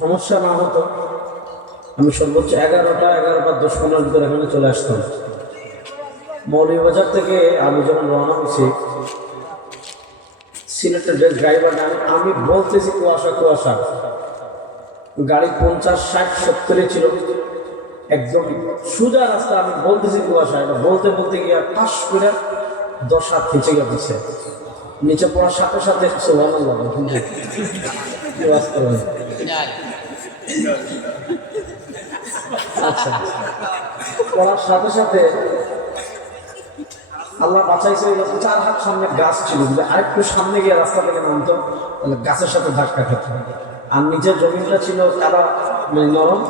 সমস্যা না হতো। আমি সর্বোচ্চ এগারোটা এগারোটা দশ পনেরোর ভিতরে এখানে চলে আসতাম। মৌলভীবাজার থেকে আমি যখন রওনা হয়েছি, সিলেটের যে ড্রাইভার আমি বলতেছি কুয়াশা কুয়াশা। গাড়ি পঞ্চাশ, ষাট, সত্তরে ছিল। একদম সোজা রাস্তা আমি বলতেছি কুয়াশা এটা বলতে বলতে গিয়ে পাশ করে দশ হাত গিয়ে দিচ্ছে নিচে পড়ার সাথে সাথে আচ্ছা পড়ার সাথে সাথে আল্লাহ বাঁচাইছে চার হাত সামনে গাছ ছিল। যদি আরেকটু সামনে গিয়ে রাস্তা থেকে নামতো, তাহলে গাছের সাথে ধাক্কা খেত আর নিচের জমিটা ছিল কাদা মানে নরম।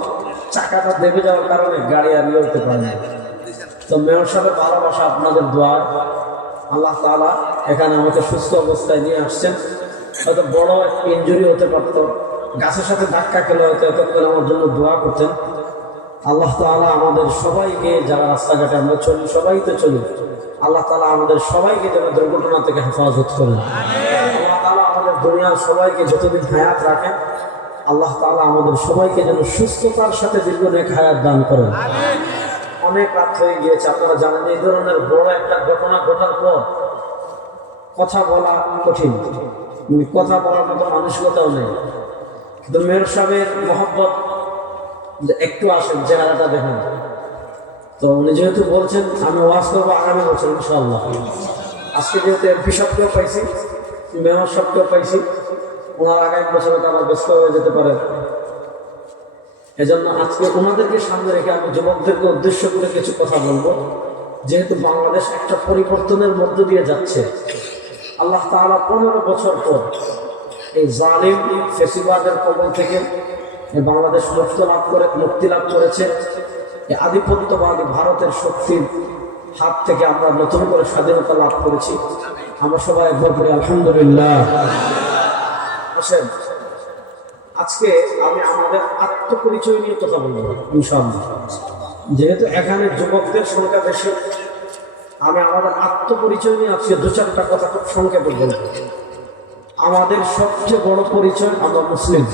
চাকাটা দেবে যাওয়ার কারণে গাড়ি আর ইয়ে হতে পারে না তো মেয়র সাহেবের ভালোবাসা আপনাদের দোয়ার। আল্লাহ তালা এখানে আমাকে সুস্থ অবস্থায় নিয়ে আসছেন। হয়তো বড় ইঞ্জুরি হতে পারতো। গাছের সাথে ধাক্কা খেলে হয়তো এতক্ষণ আমার জন্য দোয়া করতেন। আল্লাহ তাআলা আমাদের সবাইকে যারা রাস্তাঘাটে আমরা চলি, সবাই তো চলি, আল্লাহ তাআলা আমাদের সবাইকে যেন দুর্ঘটনা থেকে হেফাজত করেন। আল্লাহ তাআলা আমাদের দুনিয়ার সবাইকে যতদিন হায়াত রাখেন, আল্লাহ তাআলা আমাদের সবাইকে যেন সুস্থতার সাথে দীর্ঘদিন হায়াত দান করেন। অনেক রাত হয়ে গিয়েছে, আপনারা জানেন এই ধরনের বড় একটা ঘটনা ঘটার পর কথা বলা কঠিন। কথা বলার মতো মানসিকতাও নেই। মেয়র সাহেবের মহব্বত একটু আসেন চেহারাটা দেখেন। তো উনি যেহেতু বলছেন, আমি ওয়াজ করব আগামী বছর ইনশাল্লাহ আজকে যেহেতু এমপি সবকেও পাইছি মেয়র সবকেও পাইছি, ওনার আগামী বছরে তো আমার ব্যস্ত হয়ে যেতে পারে। এজন্য আজকে ওনাদেরকে সামনে রেখে আমি যুবকদেরকে উদ্দেশ্য করে কিছু কথা বলব। যেহেতু বাংলাদেশ একটা পরিবর্তনের মধ্য দিয়ে যাচ্ছে, আল্লাহ তাআলা পনেরো বছর পর এই জালিম ফেসিবাদের কবল থেকে বাংলাদেশ মুক্ত লাভ করে, মুক্তি লাভ করেছে। এই আধিপত্যবাদী ভারতের শক্তির হাত থেকে আমরা নতুন করে স্বাধীনতা লাভ করেছি। আমরা সবাই একবার করি আলহামদুলিল্লাহ। আসেন, আজকে আমি আমাদের আত্মপরিচয় নিয়ে কথা বলব, ইনশাআল্লাহ। যেহেতু এখানে যুবকদের সংখ্যা বেশি, আমি আমাদের আত্মপরিচয় নিয়ে আজকে দু চারটা কথা খুব সংক্ষেপে বলব। আমাদের সবচেয়ে বড় পরিচয় আমরা মুসলিম।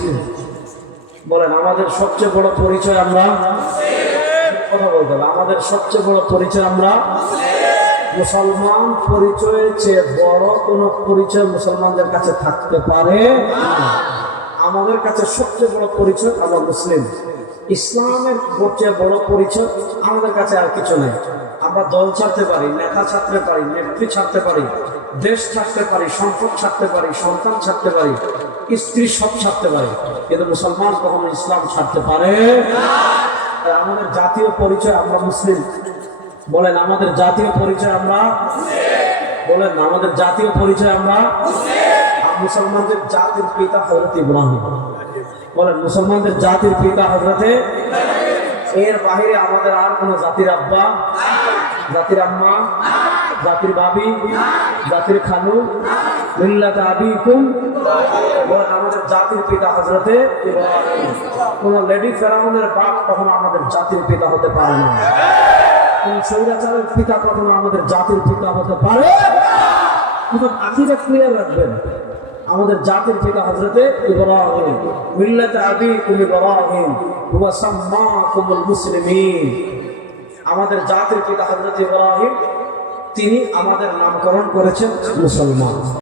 বলেন, আমাদের সবচেয়ে বড় পরিচয় আমরা কথা বলতে আমাদের সবচেয়ে বড় পরিচয় আমরা মুসলমান। পরিচয়ের চেয়ে বড় কোনো পরিচয় মুসলমানদের কাছে থাকতে পারে আমাদের কাছে সবচেয়ে বড় পরিচয় আমরা মুসলিম। ইসলামের সবচেয়ে বড় পরিচয় আমাদের কাছে আর কিছু নেই। আমরা দল ছাড়তে পারি, নেতা ছাড়তে পারি, নেত্রী ছাড়তে পারি। দেশ ছাড়তে পারি, সম্পদ ছাড়তে পারি, সন্তান ছাড়তে পারি, স্ত্রী সব ছাড়তে পারি, কিন্তু মুসলমান কখনো ইসলাম ছাড়তে পারে আমাদের জাতীয় পরিচয় আমরা মুসলিম। বলেন, আমাদের জাতীয় পরিচয় আমরা বলেন, আমাদের জাতীয় পরিচয় আমরা মুসলমানদের জাতির পিতা হজরত ইব্রাহিম। বলেন, মুসলমানদের জাতির পিতা হজরতে এর বাহিরে আমাদের আর কোন জাতির আব্বা জাতির আম্মা জাতির বাবি, জাতির খানু, মিল্লাত আবিকুম বলেন আমাদের জাতির পিতা হজরতে কোন লেডি ফেরাউনের বাপ কখনো আমাদের জাতির পিতা হতে পারে না। কোন সৌরাচারের পিতা কখনো আমাদের জাতির পিতা হতে পারে কিন্তু আকিদা ক্লিয়ার রাখবেন। আমাদের জাতির পিতা হজরতে ইব্রাহিম, মিল্লাত আবিকুম ইব্রাহিম, হুয়া সাম্মাকুমুল মুসলিমিন। আমাদের জাতির পিতা হজরত ইব্রাহিম তিনি আমাদের নামকরণ করেছেন মুসলমান।